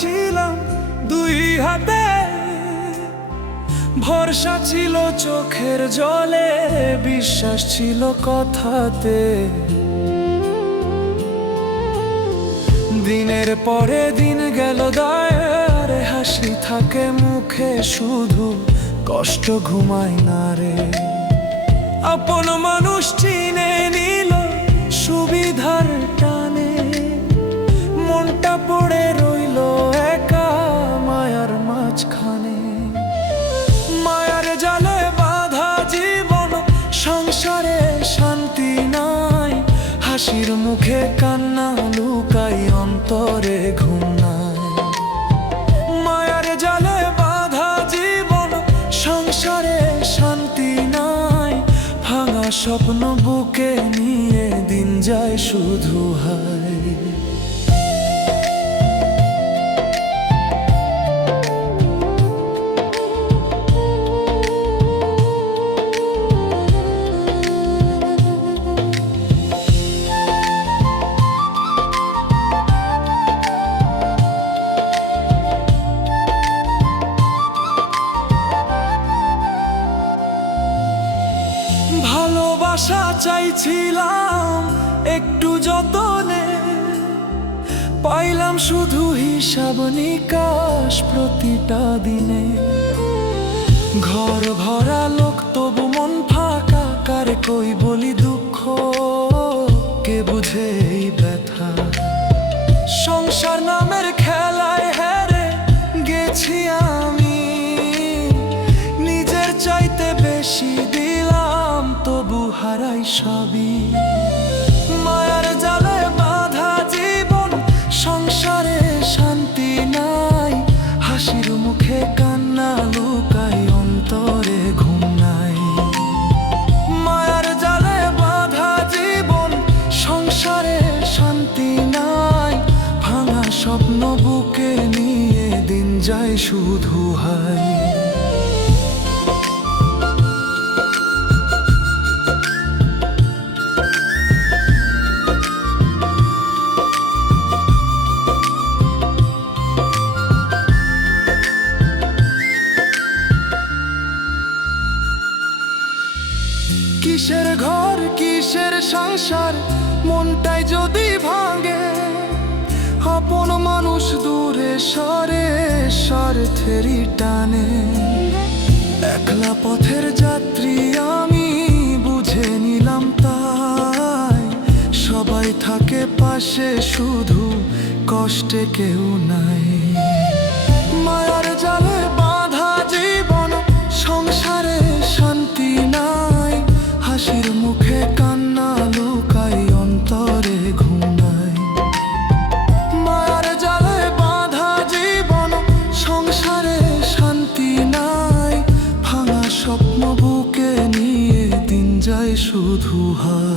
ছিলাম দুই হাতে, ভরসা ছিল চোখের জলে, বিশ্বাস ছিল কথাতে। দিনের পরে দিন গেল দায়ে, হাসি থাকে মুখে শুধু কষ্ট ঘুমায় না রে। আপন মানুষ চিনে নিল সুবিধার টানে, মনটা পড়ে রইল একা মায়ার মাঝখানে। মায়ার জালে বাঁধা জীবন, সংসারে শান্তি নাই, হাসির মুখে কান্না লুকাই অন্তরে ঘুম নাই। মায়ার জালে বাঁধা জীবন, সংসারে শান্তি নাই, ভাঙা স্বপ্ন বুকে নিয়ে দিন যায় শুধু হায়। ভালোবাসা চাইছিলাম একটু যতনে, পাইলাম শুধু হিসাব নিকাশ প্রতিটা দিনে। ঘর ভরা লোক তবু মন ফাঁকা, কারে কই বলি দুঃখ, কে বুঝে এই ব্যথা। সংসার নামের খেলায় হেরে গেছি আমি, নিজের চাইতে বেশি দিলাম তবু হারাই সবই। মায়ার জালে বাঁধা জীবন, সংসারে শান্তি নাই, হাসির মুখে কান্না লুকাই অন্তরে ঘুম নাই। মায়ার জালে বাঁধা জীবন, সংসারে শান্তি নাই, ভাঙা স্বপ্ন বুকে নিয়ে দিন যায় শুধু হায়। কিসের ঘর কিসের সংসার, মনটাই যদি ভাঙে, আপন মানুষ দূরে সরে স্বার্থেরই টানে। একলা পথের যাত্রী আমি বুঝে নিলাম তাই, সবাই থাকে পাশে শুধু কষ্টে কেউ নাই। মায়ার জালে বাঁধা জীবন, সংসারে শান্তি নাই, হাসির মুখে কান্না লুকাই অন্তরে ঘুম নাই। মায়ার জালে বাঁধা জীবন, সংসারে শান্তি নাই, ভাঙা স্বপ্ন বুকে নিয়ে দিন যায় শুধু হায়।